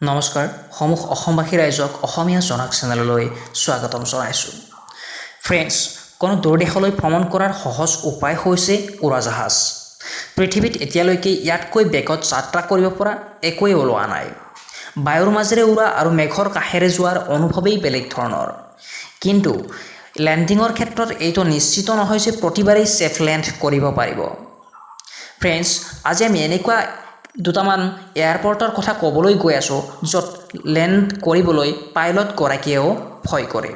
নমস্কাৰ সমূহ অসমবাসী ৰাইজক অসমীয়া জনাক চেনেললৈ স্বাগতম জনাইছোঁ। ফ্ৰেণ্ডছ, কোনো দূৰ দেশলৈ ভ্ৰমণ কৰাৰ সহজ উপায় হৈছে উৰাজাহাজ। পৃথিৱীত এতিয়ালৈকে ইয়াতকৈ বেগত যাত্ৰা কৰিব পৰা একোৱেই ওলোৱা নাই। বায়ুৰ মাজেৰে উৰা আৰু মেঘৰ কাষেৰে যোৱাৰ অনুভৱেই বেলেগ ধৰণৰ। কিন্তু লেণ্ডিঙৰ ক্ষেত্ৰত এইটো নিশ্চিত নহয় যে প্ৰতিবাৰেই ছেফ লেণ্ড কৰিব পাৰিব। ফ্ৰেণ্ডছ, আজি আমি এনেকুৱা দুটামান এয়াৰপৰ্টৰ কথা ক'বলৈ গৈ আছোঁ য'ত লেণ্ড কৰিবলৈ পাইলটগৰাকীয়েও ভয় কৰে।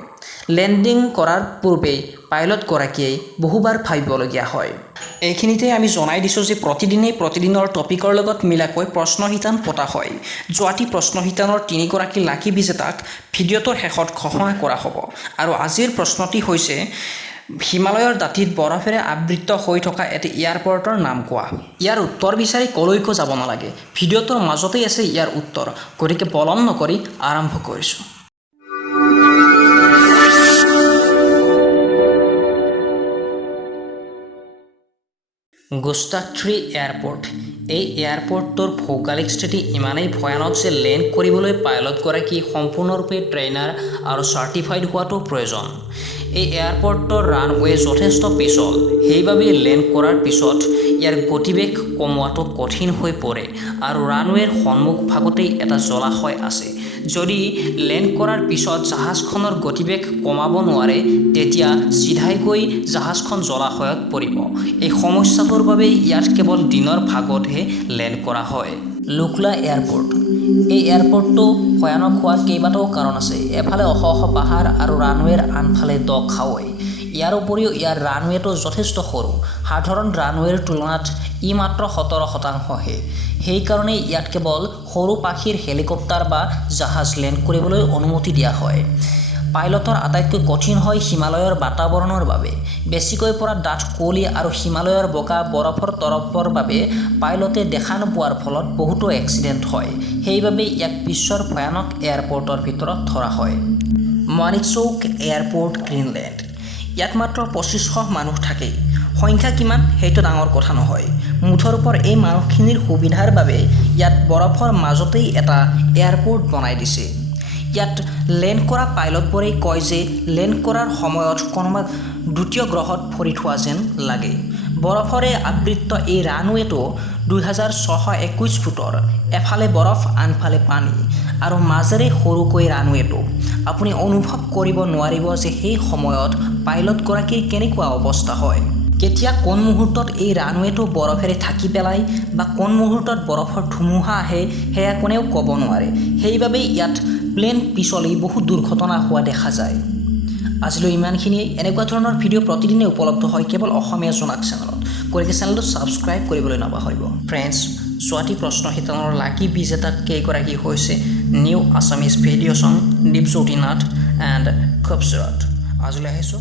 লেণ্ডিং কৰাৰ পূৰ্বেই পাইলটগৰাকীয়ে বহুবাৰ ভাবিবলগীয়া হয়। এইখিনিতে আমি জনাই দিছোঁ যে প্ৰতিদিনৰ টপিকৰ লগত মিলাকৈ প্ৰশ্ন শিতান পতা হয়। যোৱাটি প্ৰশ্ন শিতানৰ 3গৰাকী লাকি বিজেতাক ভিডিঅ'টোৰ শেষত ঘোষণা কৰা হ'ব। আৰু আজিৰ প্ৰশ্নটি হৈছে হিমালয়ৰ দাঁতিত বৰফেৰে আবৃত হৈ থকা এটি এয়াৰপৰ্টৰ নাম কোৱা। ইয়াৰ উত্তৰ বিচাৰি কলৈকো যাব নালাগে, ভিডিঅ'টোৰ মাজতেই আছে ইয়াৰ উত্তৰ। গতিকে পলম নকৰি আৰম্ভ কৰিছোঁ। গুস্তাখ III এয়াৰপৰ্ট। এই এয়াৰপৰ্টটোৰ ভৌগোলিক স্থিতি ইমানেই ভয়ানক যে লেণ্ড কৰিবলৈ পাইলটগৰাকী সম্পূৰ্ণৰূপে ট্ৰেইনাৰ আৰু চাৰ্টিফাইড হোৱাটো প্ৰয়োজন। এই এয়াৰপৰ্টৰ ৰানৱে যথেষ্ট পিছল, সেইবাবে লেণ্ড কৰাৰ পিছত ইয়াৰ গতিবেগ কমোৱাটো কঠিন হৈ পৰে আৰু ৰানৱেৰ সন্মুখ ভাগতেই এটা জলাশয় আছে। যদি লেণ্ড কৰাৰ পিছত জাহাজখনৰ গতিবেগ কমাব নোৱাৰে তেতিয়া চিধাইকৈ জাহাজখন জলাশয়ত পৰিব। এই সমস্যাটোৰ বাবে ইয়াত কেৱল দিনৰ ভাগতহে লেণ্ড কৰা হয়। লুকলা এয়াৰপৰ্ট। এই এয়াৰপৰ্টটো ভয়ানক হোৱাৰ কেইবাটাও কাৰণ আছে। এফালে ওখ ওখ পাহাৰ আৰু ৰানৱেৰ আনফালে দ খাৱৈ। ইয়াৰ উপৰিও ইয়াৰ ৰানৱেটো যথেষ্ট সৰু। সাধাৰণ ৰানৱেৰ তুলনাত ই মাত্ৰ 17%হে। সেইকাৰণে ইয়াত কেৱল সৰু পাখিৰ হেলিকপ্টাৰ বা জাহাজ লেণ্ড কৰিবলৈ অনুমতি দিয়া হয়। পাইলটৰ আটাইতকৈ কঠিন হয় হিমালয়ৰ বাতাৱৰণৰ বাবে। বেছিকৈ পৰা ডাঠ কুঁৱলী আৰু হিমালয়ৰ বগা বৰফৰ তৰফৰ বাবে পাইলটে দেখা নোপোৱাৰ ফলত বহুতো এক্সিডেণ্ট হয়। সেইবাবে ইয়াক বিশ্বৰ ভয়ানক এয়াৰপৰ্টৰ ভিতৰত ধৰা হয়। মানিকচৌক এয়াৰপৰ্ট, গ্ৰীণলেণ্ড। ইয়াত মাত্ৰ 2500 মানুহ থাকে। সংখ্যা কিমান সেইটো ডাঙৰ কথা নহয়। মুঠৰ ওপৰত এই মানুহখিনিৰ সুবিধাৰ বাবে ইয়াত বৰফৰ মাজতেই এটা এয়াৰপৰ্ট বনাই দিছে। ইয়াত লেণ্ড কৰা পাইলটবোৰে কয় যে লেণ্ড কৰাৰ সময়ত কোনোবা দ্বিতীয় গ্ৰহত ভৰি থোৱা যেন লাগে। বৰফৰে আবৃত এই ৰানৱেটো 2621 ফুটৰ। এফালে বৰফ আনফালে পানী আৰু মাজেৰে সৰুকৈ ৰানৱেটো। আপুনি অনুভৱ কৰিব নোৱাৰিব যে সেই সময়ত পাইলটগৰাকীৰ কেনেকুৱা অৱস্থা হয়। কেতিয়া কোন মুহূৰ্তত এই ৰানৱেটো বৰফেৰে ঢাকি পেলায় বা কোন মুহূৰ্তত বৰফৰ ধুমুহা আহে সেয়া কোনেও ক'ব নোৱাৰে। সেইবাবেই ইয়াত প্লেন পিছলি বহু দুৰ্ঘটনা হোৱা দেখা যায়। আজিলৈ ইমানখিনিয়ে। এনেকুৱা ধৰণৰ ভিডিঅ' প্ৰতিদিনে উপলব্ধ হয় কেৱল অসমীয়া জনাক চেনেলত। গতিকে চেনেলটো ছাবস্ক্ৰাইব কৰিবলৈ নাপাহৰিব। ফ্ৰেণ্ডছ, যোৱাটি প্ৰশ্ন শিতানৰ লাকি বিজেতা কেইগৰাকী হৈছে নিউ আছামিজ ভিডিঅ' চং, দীপজ্যোতি নাথ এণ্ড খুবচুৰট। আজিলৈ আহিছোঁ।